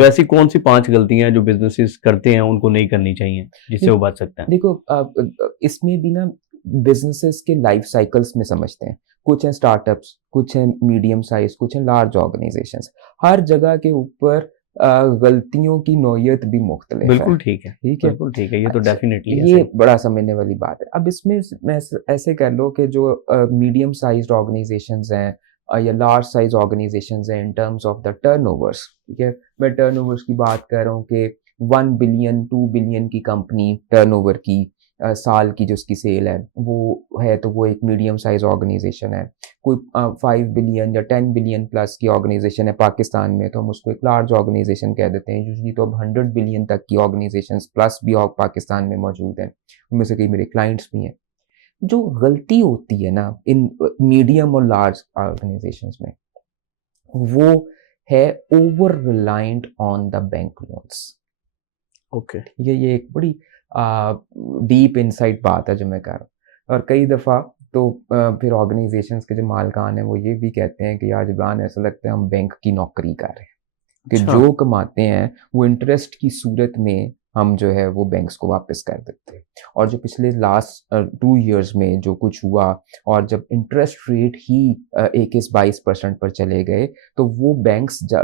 तो ऐसी कौन सी 5 गलतियां हैं जो बिजनेसेस करते हैं उनको नहीं करनी चाहिए जिससे वो बच सकते हैं? देखो इसमें भी ना बिजनेसेस के लाइफ साइकिल्स में समझते हैं। कुछ हैं स्टार्टअप्स, कुछ हैं मीडियम साइज, कुछ हैं लार्ज ऑर्गेनाइजेशंस। हर जगह के ऊपर गलतियों की नौयत भी मुख्तलिफ है। बिल्कुल ठीक है, ठीक है। बिल्कुल ठीक है, ये तो अच्छा, डेफिनेटली है ये सही। बड़ा समझने वाली बात है। अब इसमें मैं ऐसे कर लो कि जो मीडियम साइज्ड ऑर्गेनाइजेशंस हैं या लार्ज साइज ऑर्गेनाइजेशंस हैं in terms of the turnovers, ठीक है। मैं टर्नओवर्स की बात कर रहा हूँ कि 1 बिलियन 2 बिलियन की कंपनी टर्नओवर की साल की जो उसकी सेल है वो है, तो वो एक मीडियम साइज ऑर्गेनाइजेशन है। कोई 5 बिलियन या 10 बिलियन प्लस की ऑर्गेनाइजेशन है पाकिस्तान में, तो हम उसको एक लार्ज ऑर्गेनाइजेशन कह देते हैं। यूजली तो अब 100 बिलियन तक की ऑर्गेनाइजेशंस प्लस भी पाकिस्तान में मौजूद हैं, उनमें से कई मेरे क्लाइंट्स भी हैं। जो गलती होती है ना इन मीडियम और लार्ज ऑर्गेनाइजेशंस में, वो है over reliant on the bank loans. Okay. ये एक बड़ी डीप इनसाइट बात है जो मैं कर रहा हूँ। और कई दफ़ा तो फिर ऑर्गेनाइजेशंस के जो मालिकान हैं वो ये भी कहते हैं कि यार जिब्रान ऐसा लगता है हम बैंक की नौकरी कर रहे हैं, कि अच्छा। जो कमाते हैं वो इंटरेस्ट की सूरत में हम जो है वो बैंक्स को वापस कर देते हैं। और जो पिछले लास्ट 2 इयर्स में जो कुछ हुआ, और जब इंटरेस्ट रेट ही 21-22% पर चले गए, तो वो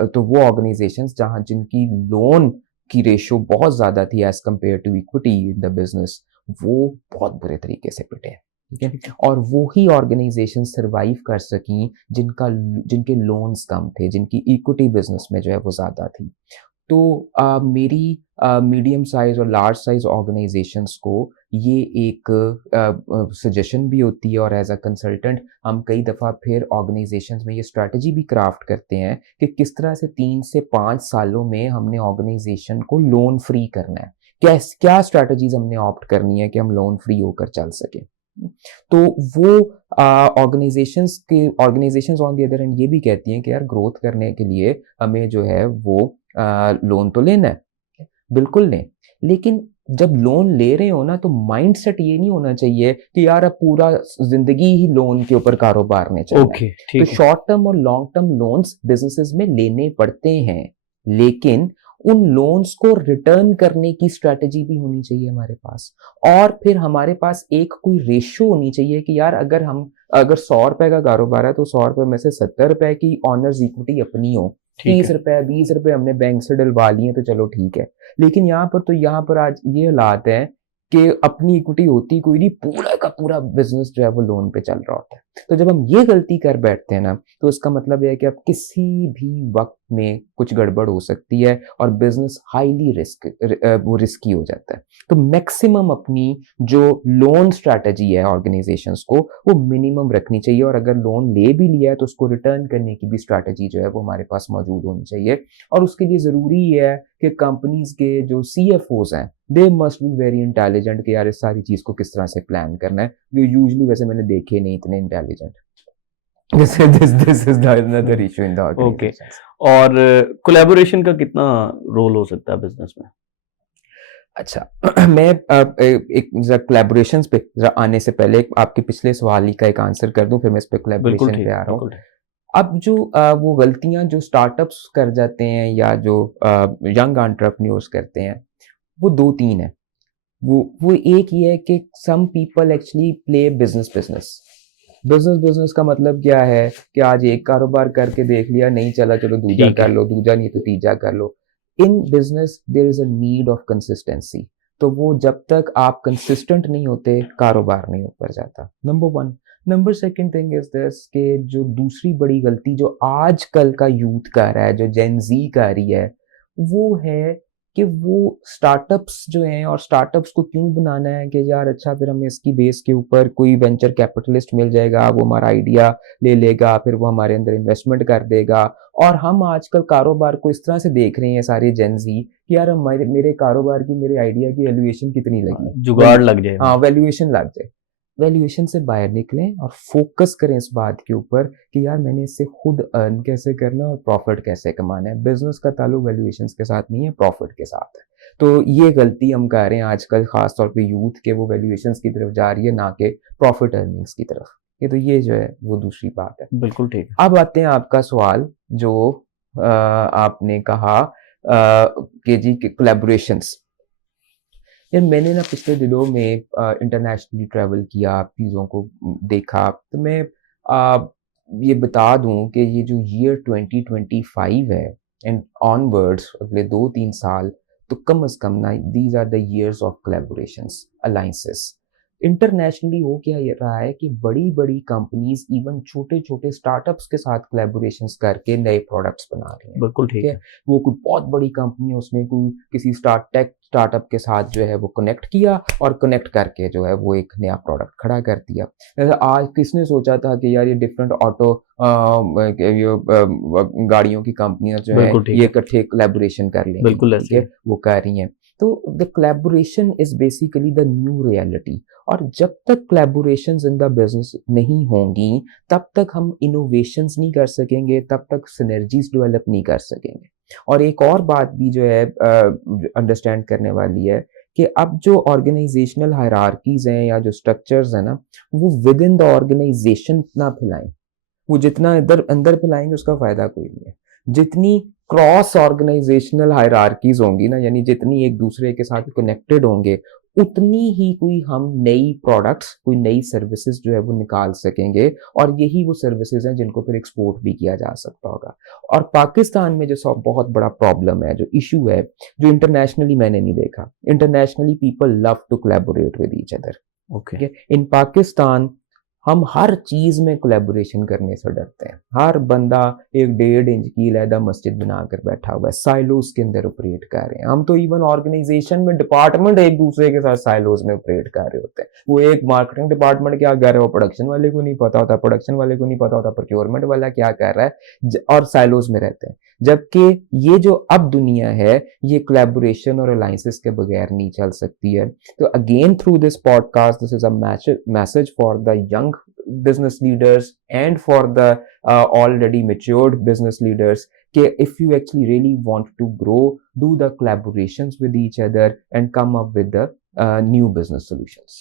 तो वो ऑर्गेनाइजेशंस जहाँ जिनकी लोन की रेशो बहुत ज़्यादा थी as compare to equity in the business, वो बहुत बुरे तरीके से पिटे। ठीक है। ठीक है। और वो ही ऑर्गेनाइजेशन सर्वाइव कर सकी जिनके लोन्स कम थे, जिनकी इक्विटी बिजनेस में जो है वो ज़्यादा थी। तो मेरी मीडियम साइज़ और लार्ज साइज़ ऑर्गेनाइजेशंस को ये एक सजेशन भी होती है, और एज़ अ कंसल्टेंट हम कई दफ़ा फिर ऑर्गेनाइजेशंस में ये स्ट्रैटेजी भी क्राफ्ट करते हैं कि किस तरह से 3 से 5 सालों में हमने ऑर्गेनाइजेशन को लोन फ्री करना है। क्या स्ट्रैटेजीज़ हमने ऑप्ट करनी है कि हम लोन फ्री होकर चल सकें। तो वो organisations on the other and ये भी कहती हैं कि यार ग्रोथ करने के लिए हमें जो है वो लोन तो लेना है, बिल्कुल लें। लेकिन जब लोन ले रहे हो ना, तो माइंडसेट ये नहीं होना चाहिए कि यार अब पूरा ज़िंदगी ही लोन के ऊपर कारोबार में चलना है। ओके, तो ठीक है। शॉर्ट टर्म और लॉन्ग टर्म लोन्स बिज़नेसेस में लेने पड़ते हैं, लेकिन उन लोन्स को रिटर्न करने की स्ट्रैटेजी भी होनी चाहिए हमारे पास। और फिर हमारे पास एक कोई रेशियो होनी चाहिए कि यार अगर 100 रुपए का कारोबार है, तो 100 रुपए में से 70 रुपए की ऑनर्स इक्विटी अपनी हो, ठीक 30 है। रुपए 20 रुपए हमने बैंक से डलवा लिए तो चलो ठीक है। लेकिन यहाँ पर आज ये हालात है कि अपनी इक्विटी होती कोई नहीं, पूरा का पूरा बिजनेस जो है वो लोन पे चल रहा होता है। तो जब हम ये गलती कर बैठते हैं ना, तो इसका मतलब यह है कि अब किसी भी वक्त में कुछ गड़बड़ हो सकती है, और बिजनेस हाईली वो रिस्की हो जाता है। तो मैक्सिमम अपनी जो लोन स्ट्रैटेजी है ऑर्गेनाइजेशंस को, वो मिनिमम रखनी चाहिए। और अगर लोन ले भी लिया है तो उसको रिटर्न करने की भी स्ट्रैटेजी जो है वो हमारे पास मौजूद होनी चाहिए। और उसके लिए ज़रूरी है कि कंपनीज के जो CFOs हैं, they must be very intelligent कि यार इस सारी चीज़ को किस तरह से प्लान करना है, जो यूजुअली वैसे मैंने देखे नहीं इतने intelligent. This is another issue in the okay. Organisations. और कोलैबोरेशन का कितना रोल हो सकता है बिजनेस में? अच्छा, मैं एक ज़रा कोलैबोरेशंस पे ज़रा आने से पहले आपके पिछले सवाल ही का एक आंसर कर दूं, फिर मैं इस पे बिल्कुल कोलैबोरेशन पे ठीक, आ रहा हूँ। बिल्कुल ठीक। अब जो वो गलतियां जो स्टार्टअप्स कर जाते हैं या जो यंग एंटरप्रेन्योर्स करते हैं, वो दो तीन है। वो एक ये है कि some people actually play business business. Business business का मतलब क्या है कि आज एक कारोबार करके देख लिया, नहीं चला चलो दूजा ठीक कर है। लो, दूजा नहीं तो तीजा कर लो। In business there is a need of consistency. तो वो जब तक आप कंसिस्टेंट नहीं होते, कारोबार नहीं ऊपर जाता। Number one. Number second thing is this कि जो दूसरी बड़ी गलती जो आजकल का यूथ कर रहा है, जो जेन जी कर रही है, वो है कि वो स्टार्टअप्स जो हैं, और स्टार्टअप्स को क्यों बनाना है कि यार अच्छा फिर हमें इसकी बेस के ऊपर कोई वेंचर कैपिटलिस्ट मिल जाएगा, वो हमारा आइडिया ले लेगा, फिर वो हमारे अंदर इन्वेस्टमेंट कर देगा। और हम आजकल कारोबार को इस तरह से देख रहे हैं सारे जेंजी कि यार मेरे कारोबार की, मेरे आइडिया की वैल्यूएशन कितनी हाँ, लगी, जुगाड़ लग जाए हाँ हमें। वैल्यूएशन लग जाए। वैल्यूएशन से बाहर निकलें और फोकस करें इस बात के ऊपर कि यार मैंने इससे खुद अर्न कैसे करना है और प्रॉफिट कैसे कमाना है। बिजनेस का ताल्लुक वैल्यूएशन के साथ नहीं है, प्रॉफिट के साथ है। तो ये गलती हम कर रहे हैं आजकल, खास तौर पे यूथ के, वो वैल्यूएशन की तरफ जा रही है, ना कि प्रॉफिट अर्निंग्स की तरफ। ये जो है वो दूसरी बात है। बिल्कुल ठीक है। अब आते हैं आपका सवाल जो आपने कहा के जी के कोलैबोरेशंस। यार मैंने ना पिछले दिनों में इंटरनेशनली ट्रैवल किया, चीज़ों को देखा, तो मैं ये बता दूं कि ये जो ईयर 2025 है एंड ऑनवर्ड्स अगले 2-3 साल, तो कम से कम ना these are the years of collaborations, alliances. Internationally हो क्या ये रहा है कि बड़ी बड़ी कंपनीज इवन छोटे छोटे स्टार्टअप्स के साथ कोलैबोरेशंस करके नए प्रोडक्ट्स बना रही हैं। बिल्कुल ठीक ठीक है। है, वो कोई बहुत बड़ी कंपनी है, उसने कोई किसी स्टार्टअप के साथ जो है वो कनेक्ट किया और कनेक्ट करके जो है वो एक नया प्रोडक्ट खड़ा कर दिया। जैसे आज किसने सोचा था कि यार ये डिफरेंट ऑटो गाड़ियों की कंपनियां जो है बिल्कुल ठीक ये है। इकट्ठे कोलैबोरेशन कर लेंगी। बिल्कुल ठीक ऐसे है, ही। वो कर रही हैं। तो the collaboration is basically the new reality. और जब तक कोलैबोरेशंस इन द बिजनेस नहीं होंगी, तब तक हम इनोवेशंस नहीं कर सकेंगे, तब तक सिनर्जीज डेवलप नहीं कर सकेंगे। और एक और बात भी जो है अंडरस्टैंड करने वाली है कि अब जो ऑर्गेनाइजेशनल हायरार्कीज हैं या जो स्ट्रक्चर्स हैं ना, वो विद इन द ऑर्गेनाइजेशन ना फैलाएं। वो जितना इधर अंदर फैलाएंगे उसका फायदा कोई नहीं है। जितनी क्रॉस ऑर्गेनाइजेशनल हायरार्कीज होंगी ना, यानी जितनी एक दूसरे के साथ कनेक्टेड होंगे, उतनी ही कोई हम नई प्रोडक्ट्स, कोई नई सर्विसेज जो है वो निकाल सकेंगे। और यही वो सर्विसेज हैं जिनको फिर एक्सपोर्ट भी किया जा सकता होगा। और पाकिस्तान में जो सब बहुत बड़ा प्रॉब्लम है, जो इशू है, जो इंटरनेशनली मैंने नहीं देखा, internationally people love to collaborate with each other. Okay. ठीक है, इन पाकिस्तान हम हर चीज में कोलैबोरेशन करने से डरते हैं। हर बंदा एक 1.5 इंच की अलहदा मस्जिद बनाकर बैठा हुआ है, साइलोज के अंदर ऑपरेट कर रहे हैं। हम तो इवन ऑर्गेनाइजेशन में डिपार्टमेंट एक दूसरे के साथ साइलोज में ऑपरेट कर रहे होते हैं। वो एक मार्केटिंग डिपार्टमेंट क्या कर रहा है वो प्रोडक्शन वाले को नहीं पता होता, प्रोडक्शन वाले को नहीं पता होता प्रोक्योरमेंट वाला क्या कर रहा है, और साइलोज में रहते हैं। जबकि ये जो अब दुनिया है, ये कोलैबोरेशन और अलायंसेस के बगैर नहीं चल सकती है। तो again through this podcast, this is a message for the young business leaders and for the already matured business leaders, if you actually really want to grow, do the collaborations with each other and come up with the new business solutions.